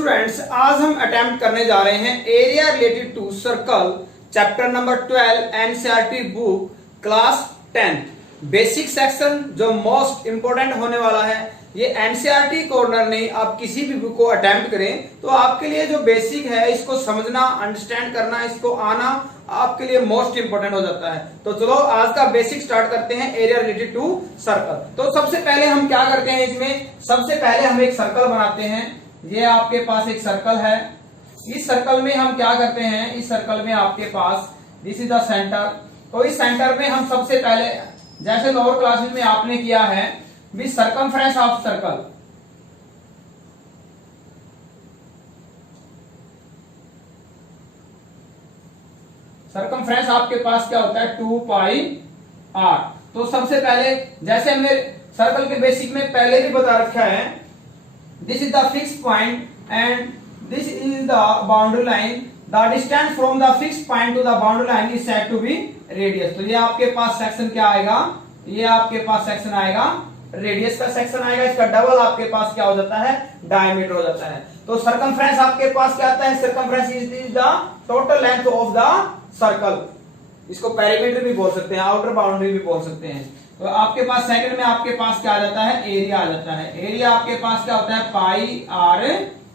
Students, आज हम attempt करने जा रहे हैं area related to circle chapter number 12 NCERT book class 10 basic section जो मोस्ट इंपोर्टेंट होने वाला है। ये एनसीईआरटी कॉर्नर नहीं, आप किसी भी बुक को अटेम्प्ट करें तो आपके लिए जो बेसिक है इसको समझना, अंडरस्टैंड करना, इसको आना आपके लिए मोस्ट इंपोर्टेंट हो जाता है। तो चलो आज का बेसिक स्टार्ट करते हैं एरिया रिलेटेड टू सर्कल। तो सबसे पहले हम क्या करते हैं, इसमें सबसे पहले हम एक सर्कल बनाते हैं। ये आपके पास एक सर्कल है। इस सर्कल में हम क्या करते हैं, इस सर्कल में आपके पास दिस इज द सेंटर। तो इस सेंटर में हम सबसे पहले जैसे लोअर क्लासेस में आपने किया है with circumference of circle, circumference आपके पास क्या होता है 2 पाई r। तो सबसे पहले जैसे हमने सर्कल के बेसिक में पहले भी बता रखा है, this is the fixed point and this is the boundary line. The distance from the fixed point to the boundary line is said to be radius. तो ये आपके पास सेक्शन क्या आएगा, ये आपके पास सेक्शन आएगा रेडियस का सेक्शन आएगा। इसका डबल आपके पास क्या हो जाता है, डायमीटर हो जाता है। तो सर्कमफ्रेंस आपके पास क्या आता है, circumference is the total length of the circle. इसको पेरीमीटर भी बोल सकते हैं, आउटर बाउंड्री भी बोल सकते हैं। तो आपके पास सेकंड में आपके पास क्या आ जाता है, एरिया आ जाता है। एरिया आपके पास क्या होता है पाई आर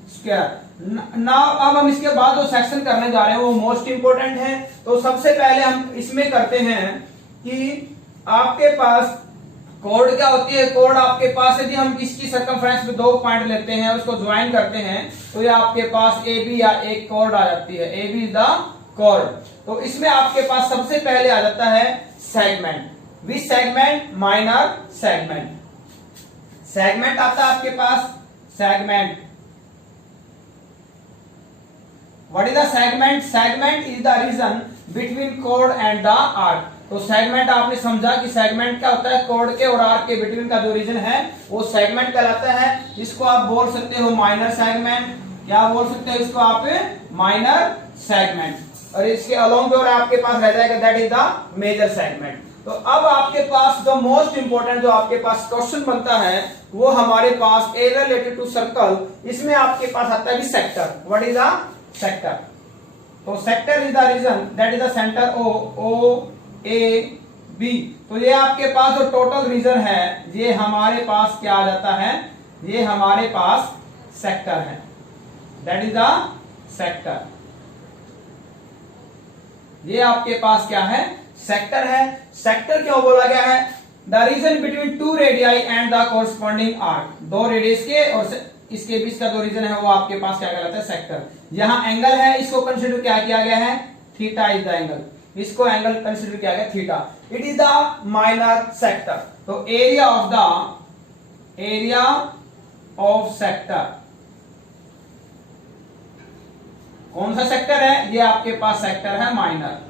स्क्वायर। ना अब हम इसके बाद जो सेक्शन करने जा रहे हैं वो मोस्ट इंपोर्टेंट है। तो सबसे पहले हम इसमें करते हैं कि आपके पास कोड क्या होती है, कोड आपके पास यदि हम इसकी सर्कमफ्रेंस में 2 पॉइंट लेते हैं उसको ज्वाइन करते हैं तो ये आपके पास ए बी या एक कोड आ जाती है, ए बी इज द कोड। तो इसमें आपके पास सबसे पहले आ जाता है segment, with segment minor segment. Segment आता है आपके पास segment. What is the segment, segment is the region between कोड एंड द आर्क। तो सेगमेंट आपने समझा कि सेगमेंट क्या होता है, कोड के और आर्क के बिटवीन का जो रीजन है वो सेगमेंट कहलाता है। इसको आप बोल सकते हो माइनर सेगमेंट, क्या बोल सकते हो इसको आप माइनर सेगमेंट। और इसके अलोंग जो आपके पास रह जाएगा that is the major segment. तो अब आपके पास जो मोस्ट इंपोर्टेंट जो आपके पास क्वेश्चन बनता है वो हमारे पास एरिया रिलेटेड टू सर्कल, इसमें आपके पास आता है sector. What is the sector, तो sector is the region that is the centre O A B. तो ये आपके पास जो टोटल रीजन है ये हमारे पास क्या आ जाता है, ये हमारे पास सेक्टर है, दैट इज द सेक्टर। ये आपके पास क्या है, सेक्टर है। सेक्टर क्यों बोला गया है, the region between 2 radii and the corresponding arc. 2 radius के और इसके बीच का जो रीजन है वो आपके पास क्या कहलाता है, सेक्टर। यहां एंगल है, इसको कंसीडर क्या किया गया है, थीटा इज द एंगल। इसको एंगल कंसीडर किया गया theta. It is the minor sector. तो एरिया ऑफ सेक्टर कौन सा सेक्टर है, ये आपके पास सेक्टर है माइनर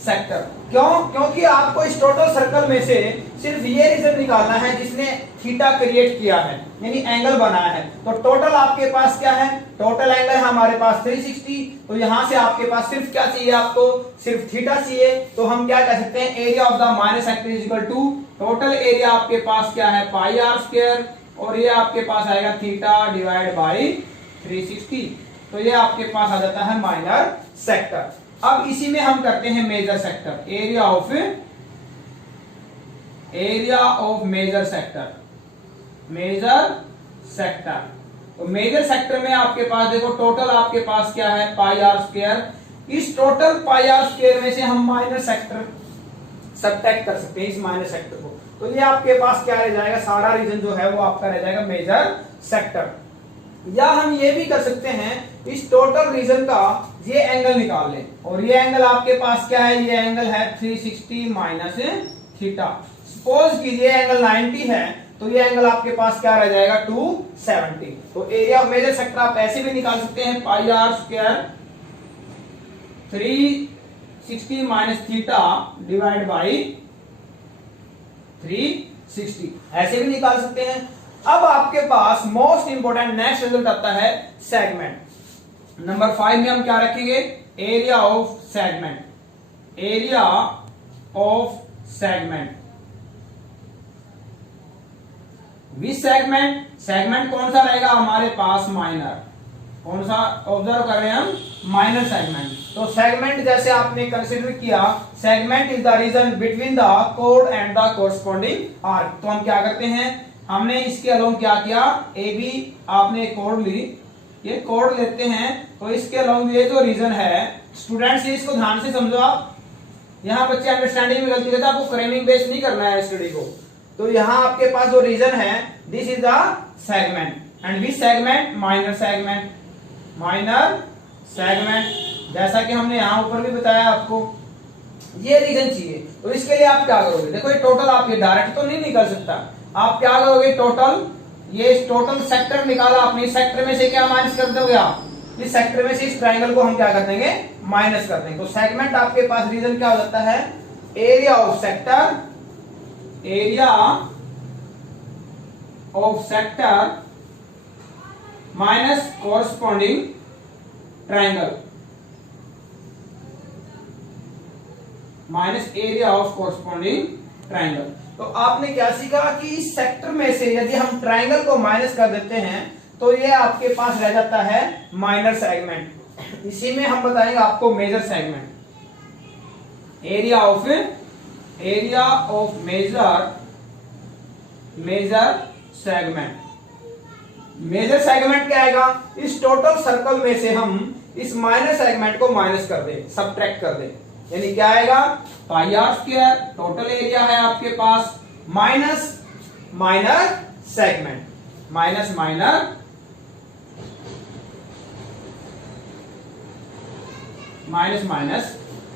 सेक्टर। क्यों, क्योंकि आपको इस टोटल सर्कल में से सिर्फ ये रीजन निकालना है जिसने थीटा क्रिएट किया है, यानी एंगल बनाया है। तो टोटल आपके पास क्या है, टोटल एंगल है हमारे पास 360। तो यहां से आपके पास सिर्फ क्या चाहिए, आपको सिर्फ थीटा चाहिए। तो हम क्या कह सकते हैं, area of the minor sector is equal to total area आपके पास क्या है पाई आर स्क्वायर, और ये आपके पास आएगा थीटा डिवाइड बाई 360। तो ये आपके पास आ जाता है माइनर सेक्टर। अब इसी में हम करते हैं major sector, area of major sector. तो मेजर सेक्टर में आपके पास देखो टोटल आपके पास क्या है पाई आर स्क्वायर। इस टोटल पाई आर स्क्वायर में से हम माइनर सेक्टर सब्ट्रैक्ट कर सकते हैं, इस माइनर सेक्टर को। तो ये आपके पास क्या रह जाएगा, सारा रीजन जो है वो आपका रह जाएगा मेजर सेक्टर। या हम ये भी कर सकते हैं, इस टोटल रीजन का ये एंगल निकाल लें, और ये एंगल आपके पास क्या है, ये एंगल है 360 माइनस थीटा। सपोज कीजिए एंगल 90 है तो ये एंगल आपके पास क्या रह जाएगा 270। तो एरिया ऑफ मेजर सेक्टर आप ऐसे भी निकाल सकते हैं, pi r square 360 minus theta divide by 360, ऐसे भी निकाल सकते हैं। अब आपके पास मोस्ट इंपोर्टेंट नेक्स्ट रिजल्ट आता है सेगमेंट। नंबर 5 में हम क्या रखेंगे, area of segment. Which segment, segment कौन सा रहेगा हमारे पास, माइनर, कौन सा ऑब्जर्व कर रहे हैं हम, माइनर सेगमेंट। तो सेगमेंट जैसे आपने कंसीडर किया, segment is the region between the code and the corresponding arc. तो हम क्या करते हैं, हमने इसके अलोंग क्या किया, ए बी आपने कोड ली, ये कोड लेते हैं, तो इसके अलोंग ये जो रीजन है, स्टूडेंट्स ये इसको ध्यान से समझो आप, यहाँ बच्चे अंडरस्टैंडिंग में गलती करते हैं, आपको फ्रेमिंग बेस नहीं करना है स्टडी को। तो यहाँ आपके पास जो रीजन है, this is the segment and which segment, minor segment, minor segment, जैसा कि हमने यहाँ ऊपर भी बताया आपको, ये रीजन चाहिए। तो इसके लिए आप क्या करोगे, देखो ये टोटल आप ये डायरेक्ट तो नहीं निकल सकता, आप क्या करोगे, टोटल, ये टोटल सेक्टर निकाला आपने, इस सेक्टर में से क्या माइनस कर दोगे आप, इस सेक्टर में से इस ट्राइंगल को हम क्या कर देंगे, माइनस कर देंगे। तो सेगमेंट आपके पास रीजन क्या हो जाता है, area of sector, area of sector minus corresponding triangle, minus area of corresponding triangle. तो आपने क्या सीखा कि इस सेक्टर में से यदि हम ट्राइंगल को माइनस कर देते हैं तो ये आपके पास रह जाता है माइनर सेगमेंट। इसी में हम बताएंगे आपको major segment, area of major segment. Major segment क्या आएगा, इस टोटल सर्कल में से हम इस माइनर सेगमेंट को माइनस कर दे, सबट्रैक्ट कर दे, यानी क्या आएगा, pi r square, total area है आपके पास, minus minor segment, minus minor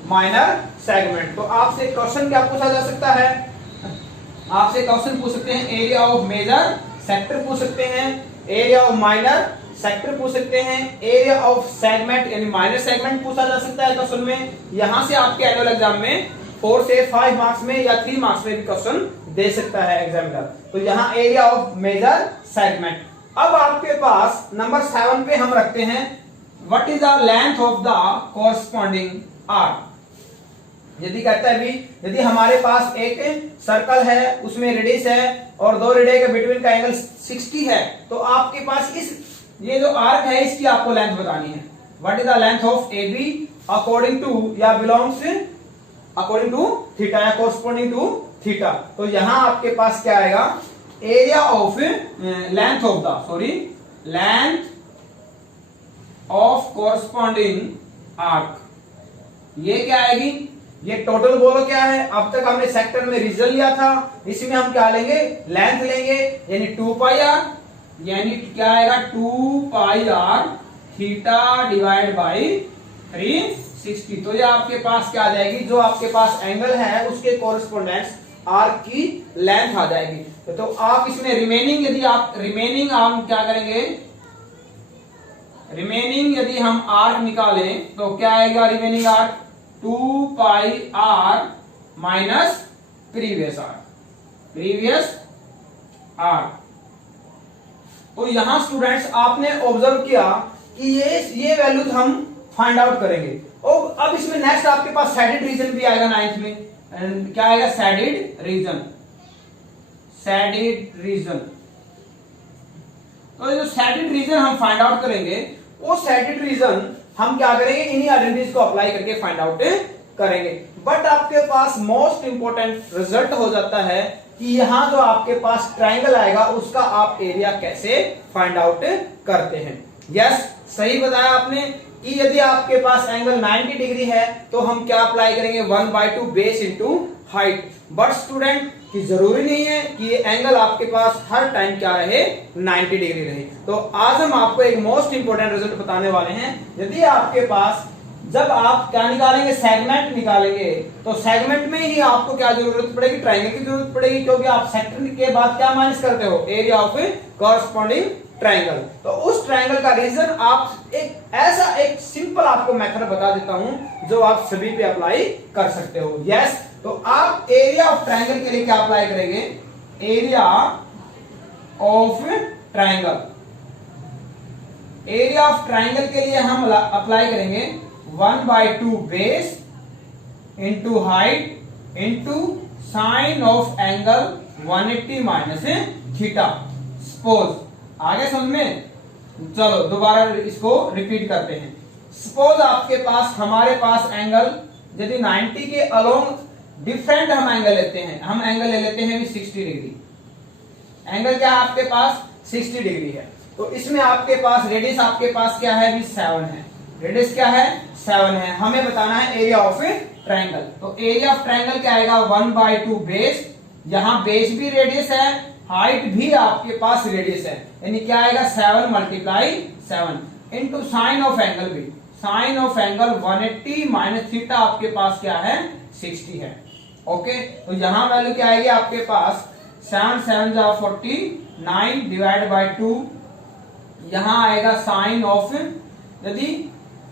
minor segment. तो आपसे क्वेश्चन क्या पूछा जा सकता है, आपसे क्वेश्चन पूछ सकते हैं एरिया ऑफ मेजर सेक्टर पूछ सकते हैं, एरिया ऑफ माइनर सेक्टर पूछ सकते हैं, एरिया ऑफ सेगमेंट यानी माइनर सेगमेंट पूछा जा सकता है क्वेश्चन में। यहां से आपके एनुअल एग्जाम में 4 से 5 मार्क्स में या 3 मार्क्स में भी क्वेश्चन दे सकता है एग्जामिनर। तो यहाँ एरिया ऑफ मेजर सेगमेंट। अब आपके पास नंबर 7 पे हम रखते हैं what is the length of the corresponding arc. यदि कहता है भी, यदि हमारे पास एक सर्कल है, उसमें रेडियस है और दो रेडियस के बिटवीन का एंगल 60 है, तो आपके पास इस ये जो आर्क है इसकी आपको लेंथ बतानी है। What is the length of A B according to या बिलोंग्स अकॉर्डिंग टू थीटा या कोरस्पॉन्डिंग टू थीटा। तो यहां आपके पास क्या आएगा, area of length of corresponding arc, ये क्या आएगी, ये टोटल बोलो क्या है, अब तक हमने सेक्टर में रीजन लिया था, इसमें हम क्या लेंगे, लेंथ लेंगे, यानी 2 पाई आर, यानी क्या आएगा 2 pi are theta divide by 360। तो ये आपके पास क्या आ जाएगी, जो आपके पास एंगल है उसके कोरस्पोंडेंस आर्क की लेंथ आ जाएगी। तो आप इसमें रिमेनिंग, यदि आप रिमेनिंग हम क्या करेंगे, रिमेनिंग यदि हम आर्क निकालें तो क्या आएगा, remaining arc 2 pi r minus previous r. तो यहां स्टूडेंट्स आपने ऑब्जर्व किया कि ये वैल्यूज हम फाइंड आउट करेंगे। और अब इसमें नेक्स्ट आपके पास सैडिड रीजन भी आएगा 9th में, एंड क्या आएगा, सैडिड रीजन। तो जो सैडिड रीजन हम फाइंड आउट करेंगे, वो सैडिड रीजन हम क्या करेंगे, इन्हीं आइडेंटिटीज को अप्लाई करके फाइंड आउट करेंगे। बट आपके पास मोस्ट इंपोर्टेंट रिजल्ट हो जाता है कि यहां जो आपके पास ट्राइंगल आएगा उसका आप एरिया कैसे फाइंड आउट करते हैं। यस, सही बताया आपने कि यदि आपके पास एंगल 90 डिग्री है तो हम क्या अप्लाई करेंगे, 1/2 base into height. But student कि जरूरी नहीं है कि ये एंगल आपके पास हर टाइम क्या रहे, 90 डिग्री रहे। तो आज हम आपको एक मोस्ट इंपोर्टेंट रिजल्ट बताने वाले हैं। यदि आपके पास, जब आप क्या निकालेंगे, सेगमेंट निकालेंगे, तो सेगमेंट में ही आपको क्या जरूरत पड़ेगी, ट्राइंगल की जरूरत पड़ेगी, क्योंकि आप सेक्टर के बाद क्या माइनस करते हो, एरिया ऑफ कॉरस्पॉन्डिंग ट्राइंगल। तो उस ट्राइंगल का रीजन आप एक सिंपल आपको मेथड बता देता हूं जो आप सभी पे अप्लाई कर सकते हो। यस, तो आप एरिया ऑफ ट्राइंगल के लिए क्या अप्लाई करेंगे, area of triangle, area of triangle के लिए हम अप्लाई करेंगे 1/2 base into height into sine of angle 180 minus theta. Suppose, आगे समझ में, चलो दोबारा इसको रिपीट करते हैं। सपोज आपके पास, हमारे पास एंगल यदि 90 के अलोंग डिफरेंट हम एंगल लेते हैं, हम एंगल ले लेते हैं 60 डिग्री। एंगल क्या है आपके पास 60 डिग्री है। तो इसमें आपके पास रेडियस आपके पास क्या है भी 7 है। रेडियस क्या है 7 है। हमें बताना है एरिया ऑफ ए ट्रायंगल। तो एरिया ऑफ ट्रायंगल क्या आएगा 1/2 बेस, यहाँ बेस भी रेडियस है, हाइट भी आपके पास रेडियस है, यानी क्या आएगा 7 × 7 इंटू साइन ऑफ एंगल भी, sine of angle 180 minus theta आपके पास क्या है 60 है। ओके, तो यहां वैल्यू क्या आएगी आपके पास 7 7 जा 49 डिवाइड बाय 2, यहां आएगा साइन ऑफ, यदि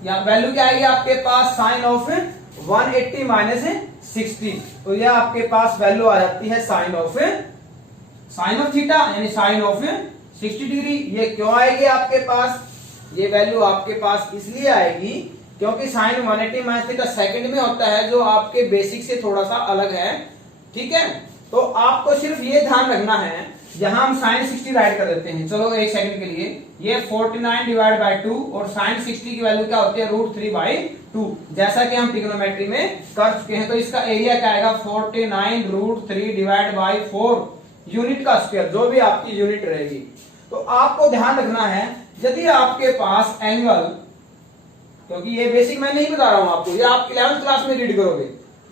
या वैल्यू क्या आएगी आपके पास साइन ऑफ 180 माइनस 60, तो यह आपके पास वैल्यू आ जाती है साइन ऑफ थीटा, यानी साइन ऑफ 60 डिग्री। ये क्यों आएगी आपके पास, ये वैल्यू आपके पास इसलिए आएगी क्योंकि साइन 180 माइनस थीटा सेकंड में होता है, जो आपके बेसिक से थोड़ा सा अलग है। ठीक है, तो आपको सिर्फ ये ध्यान रखना है, यहां हम साइन 60 राइट कर देते हैं, चलो एक सेकंड के लिए, ये 49 डिवाइड बाय 2 और साइन 60 की वैल्यू क्या होती है √3/2, जैसा कि हम ट्रिग्नोमेट्री में कर चुके हैं। तो इसका एरिया क्या आएगा 49 √3 डिवाइड बाय 4 यूनिट का स्क्वायर, जो भी आपकी यूनिट रहेगी। तो आपको ध्यान रखना है, यदि आपके पास एंगल, क्योंकि ये बेसिक मैं नहीं बता रहा हूं आपको, ये आप 11th क्लास में रीड करोगे,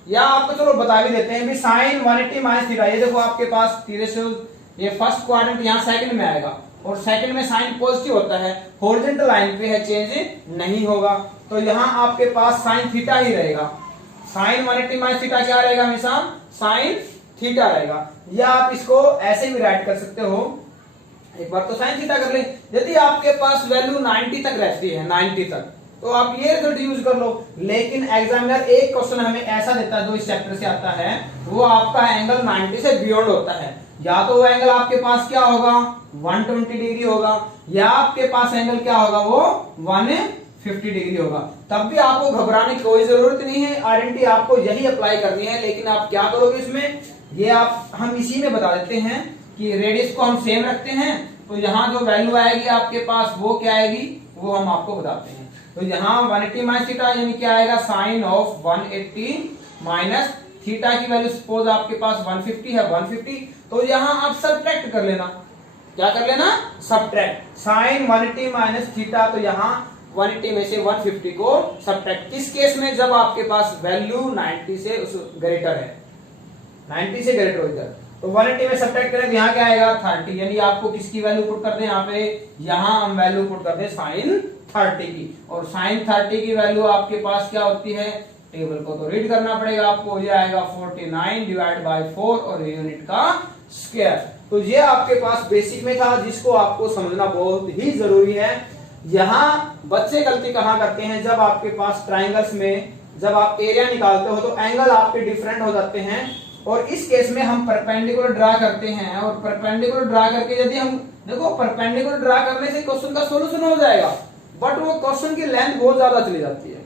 या आपको चलो बता भी देते हैं भी साइन 180 माइनस थीटा, ये देखो आपके पास ये फर्स्ट क्वाड्रेंट यहाँ सेकंड में आएगा, और सेकंड में साइन पॉजिटिव होता है, हॉरिजॉन्टल लाइन पे है, चेंज नहीं होगा। तो यहाँ आपके पास साइन थीटा ही रहेगा, साइन 180 माइनस थीटा क्या रहेगा हमेशा साइन थीटा रहेगा। या आप इसको ऐसे भी राइट कर सकते हो, एक बार तो साइन थीटा कर ले। यदि आपके पास वैल्यू 90 तक रहती है, 90 तक, तो आप ये रिजल्ट यूज कर लो। लेकिन एग्जामिनर एक क्वेश्चन हमें ऐसा देता है जो इस चैप्टर से आता है, वो आपका एंगल 90 से बियॉन्ड होता है। या तो वो एंगल आपके पास क्या होगा 120 डिग्री होगा, या आपके पास एंगल क्या होगा वो 150 डिग्री होगा। तब भी आपको घबराने की कोई जरूरत नहीं है, आइडेंटिटी आपको यही अप्लाई करनी है। लेकिन आप क्या करोगे इसमें, ये आप हम इसी में बता देते हैं कि रेडियस को हम सेम रखते हैं, तो यहाँ जो वैल्यू आएगी आपके पास वो क्या आएगी वो हम आपको बताते हैं। तो यहाँ 180 माइनस थीटा यानी क्या आएगा साइन ऑफ 180 माइनस थीटा की वैल्यू सपोज आपके पास 150 है, 150, तो यहाँ आप सब्ट्रैक्ट कर लेना। क्या कर लेना सब्ट्रैक्ट, साइन 180 माइनस थीटा, तो यहाँ 180 में से 150 को सब्ट्रैक्ट। किस केस में, जब आपके पास वैल्यू 90 से ग्रेटर है, 90 से ग्रेटर हो इधर, तो 180 में सब्ट्रैक्ट करें, यहाँ क्या आएगा 30, यानी आपको किसकी वैल्यू पुट कर दें यहाँ पे, यहाँ हम वैल्यू पुट कर दें साइन 30 की। और साइन 30 की वैल्यू आपके पास क्या होती है, टेबल को तो रीड करना पड़ेगा आपको, ये आएगा 49 डिवाइड बाय 4 और यूनिट का स्क्वायर। तो ये आपके पास बेसिक में था, जिसको आपको समझना बहुत ही जरूरी है। यहाँ बच्चे गलती कहाँ करते हैं, जब आपके पास ट्राइंगल्स में जब आप एरिया निकालते हो तो एंगल आपके डिफरेंट हो जाते हैं, और इस केस में हम परपेंडिकुलर ड्रा करते हैं, और परपेंडिकुलर ड्रा करके यदि हम देखो परपेंडिकुलर ड्रा करने से क्वेश्चन का सोल्यूशन हो जाएगा, बट वो क्वेश्चन की लेंथ बहुत ज्यादा चली जाती है,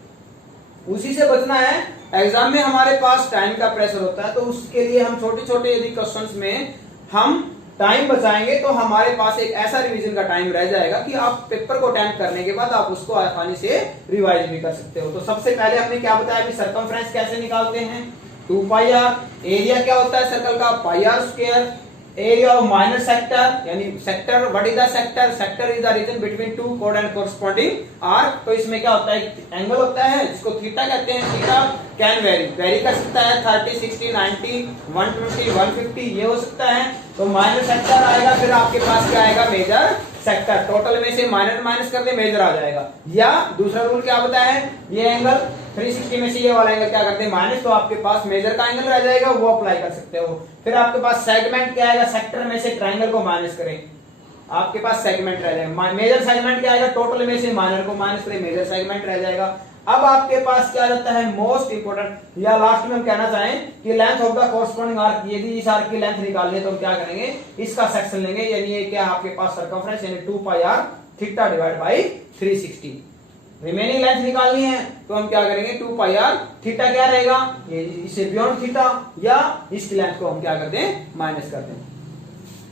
उसी से बचना है। एग्जाम में हमारे पास टाइम का प्रेशर होता है, तो उसके लिए हम छोटे छोटे यदि क्वेश्चंस में हम टाइम बचाएंगे तो हमारे पास एक ऐसा रिवीजन का टाइम रह जाएगा कि आप पेपर को अटेम्प्ट करने के बाद आप उसको आसानी से रिवाइज भी कर सकते हो। तो सबसे पहले हमने क्या बताया कि सर्कमफ्रेंस कैसे निकालते हैं, 2πr, एरिया क्या होता है सर्कल का πr², area of minor sector, यानी sector, what is the sector, sector is the region between two कोड एंड कोरस्पॉन्डिंग आर्क। तो इसमें क्या होता है, एंगल होता है जिसको थीटा कहते हैं, थीटा कैन वेरी कर सकता है, 30, 60, 90, 120, 150 ये हो सकता है। तो माइनर सेक्टर आएगा, फिर आपके पास क्या आएगा मेजर सेक्टर, टोटल में से माइनर माइनस कर दे मेजर आ जाएगा। या दूसरा रूल क्या होता है, ये एंगल 360 में से ये वाला एंगल क्या करते हैं माइनस, तो आपके पास मेजर का एंगल रह जाएगा, वो अप्लाई कर सकते हो। फिर आपके पास सेगमेंट क्या आएगा, सेक्टर में से ट्राइंगल को माइनस करें, आपके पास सेगमेंट रह जाएगा। मेजर सेगमेंट क्या आएगा, टोटल में से माइनर को माइनस करें, मेजर सेगमेंट रह जाएगा। अब आपके पास क्या रहता है मोस्ट इंपोर्टेंट, या लास्ट में हम कहना चाहें कि length of the corresponding arc, यदि इस आर्क की लेंथ निकालनी है तो हम क्या करेंगे, इसका सेक्शन लेंगे, यानी ये क्या आपके पास सर्कमफ्रेंस यानी 2πr theta divide by 360। Remaining length निकालनी है तो हम क्या करेंगे 2πr थीटा क्या रहेगा, ये इससे बियॉन्ड थीटा, या इसकी लेंथ को हम क्या कर दें माइनस कर दें।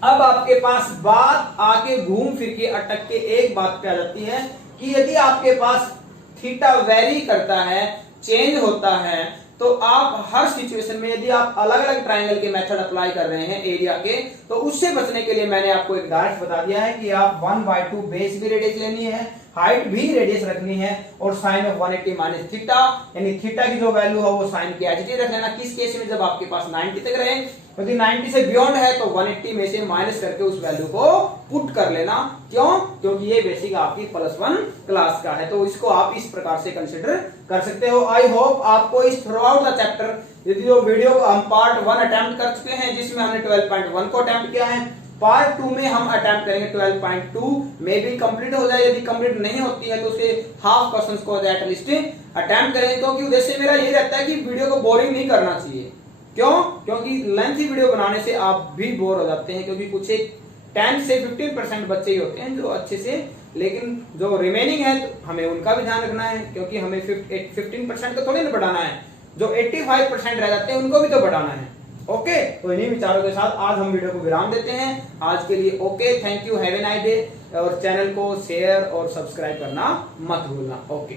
अब आपके पास बात आके घूम फिर के अटक के एक बात पे आ जाती है कि यदि आपके पास थीटा वेरी करता है, चेंज होता है, तो आप हर सिचुएशन में यदि आप अलग अलग ट्रायंगल के मेथड अप्लाई कर रहे हैं एरिया के, तो उससे बचने के लिए मैंने आपको एक डायरेक्ट बता दिया है कि आप 1/2 बेस भी रेडियस लेनी है, हाइट भी रेडियस रखनी है, और साइन ऑफ 180 माइनस थीटा, यानी थीटा की जो वैल्यू है वो साइन की एच रख लेना। किस केस में? जब आपके पास 90 तक रहे, यदि 90 से बियॉन्ड है तो 180 में से माइनस करके उस वैल्यू को पुट कर लेना। क्यों? क्योंकि ये बेसिक आपकी +1 क्लास का है, तो इसको आप इस प्रकार से कंसिडर कर सकते हो। आई होप आपको इस थ्रू आउट द चैप्टर, यदि जो वीडियो हम पार्ट 1 अटेम्प्ट कर चुके हैं जिसमें हमने 12.1 को अटेम्प्ट किया है, पार्ट 2 में हम अटेम्प्ट करेंगे 12.2 में भी कंप्लीट हो जाए। यदि कंप्लीट नहीं होती है तो उसे हाफ क्वेश्चंस को एटलीस्ट अटेम्प्ट करेंगे, क्योंकि उद्देश्य मेरा ये रहता है कि वीडियो को बोरिंग नहीं करना चाहिए। क्यों? क्योंकि लेंथी वीडियो बनाने से आप भी बोर हो जाते हैं, क्योंकि कुछ एक 10 से 15% बच्चे ही होते हैं जो अच्छे से, लेकिन जो रिमेनिंग है तो हमें उनका भी ध्यान रखना है, क्योंकि हमें 15% को थोड़ी ना बढ़ाना है, जो 85% रह जाते हैं उनको भी तो बढ़ाना है। ओके, तो इन्हीं विचारों के साथ आज हम वीडियो को विराम देते हैं। आज के लिए okay, thank you, have a nice day, और चैनल को शेयर और सब्सक्राइब करना मत भूलना। ओके।